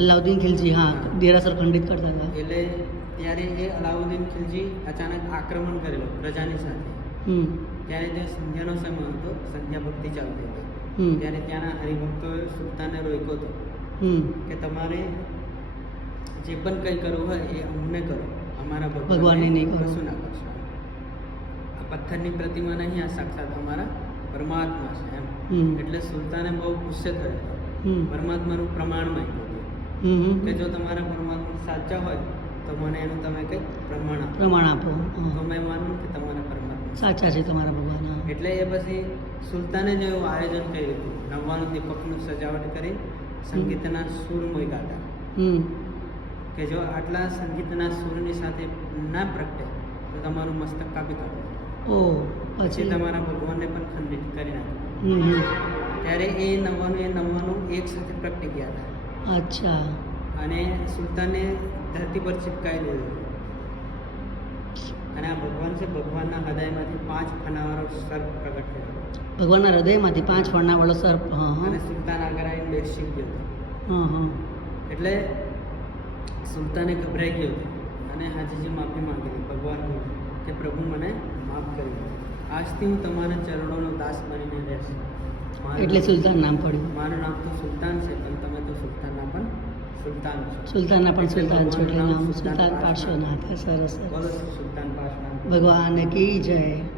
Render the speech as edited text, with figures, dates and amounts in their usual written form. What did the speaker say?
અલાઉદ્દીન ખિલજી, હા, દેરાસર ખંડિત કરતા હતા. એટલે ત્યારે એ અલાઉદ્દીન ખિલજી અચાનક આક્રમણ કરેલો પ્રજાની સાથે. ત્યારે ત્યાં સંધ્યાનો સમય હતો, સંધ્યા ભક્તિ ચાલતી હતી. ત્યારે ત્યાંના હરિભક્તોએ સુલતાનને રોક્યો હતો કે તમારે જે પણ કંઈ કરવું હોય એ અમને કરો, અમારા ભગવાનને નહીં કરો. કશું ના કરશો. આ પથ્થરની પ્રતિમા નહીં, આ સાક્ષાત અમારા પરમાત્મા છે એમ. એટલે સુલતાને બહુ ગુસ્સે થયો. પરમાત્માનું પ્રમાણ માંગ્યું કે જો તમારા પરમાત્મા સાચા હોય તો મને એનું તમે કંઈક પ્રમાણ આપો. તો મેં માનું કે તમારા પરમાત્મા સાચા છે તમારા ભગવાન. એટલે એ પછી સુલતાને જે એવું આયોજન કર્યું હતું, 99 દીપકનું સજાવટ કરી સંગીતના સૂર મૂક્યા હતા કે જો આટલા સંગીતના સૂરની સાથે ના પ્રગટે તો તમારું મસ્તક કાપી કાઢો. પછી તમારા ભગવાનને પણ ખંડિત કરી નાખ્યું. ત્યારે એ 99 એક સાથે પ્રગટી ગયા હતા. અચ્છા. અને સુલતાને ધરતી પર ચિપકાઈ દીધું. અને આ ભગવાન છે, ભગવાનના હૃદયમાંથી 5 ફણાવાળો સર્પ પ્રગટ થયો. ભગવાનના હૃદયમાંથી 5 ફણાવાળો સર્પ. અને સુલતાન આગળ આવીને બેસી ગયો હતો. એટલે સુલતાને ગભરાઈ ગયો હતો અને હાજીજી માફી માંગી ભગવાન કે પ્રભુ મને માફ કરી દો. આજથી હું તમારા ચરણોનો દાસ બનીને રહેશ. એટલે સુલતાન નામ પડ્યું. મારું નામ તો સુલતાન છે, પણ તમે તો સુલતાનના પણ સુલતાન છો. સુલતાનના પણ સુલતાન છો, એટલે નામ સુલતાન પાર્શ્વનાથ. સરસ સરસ. બોલો સુલતાન પાર્શ્વનાથ ભગવાન કી જય.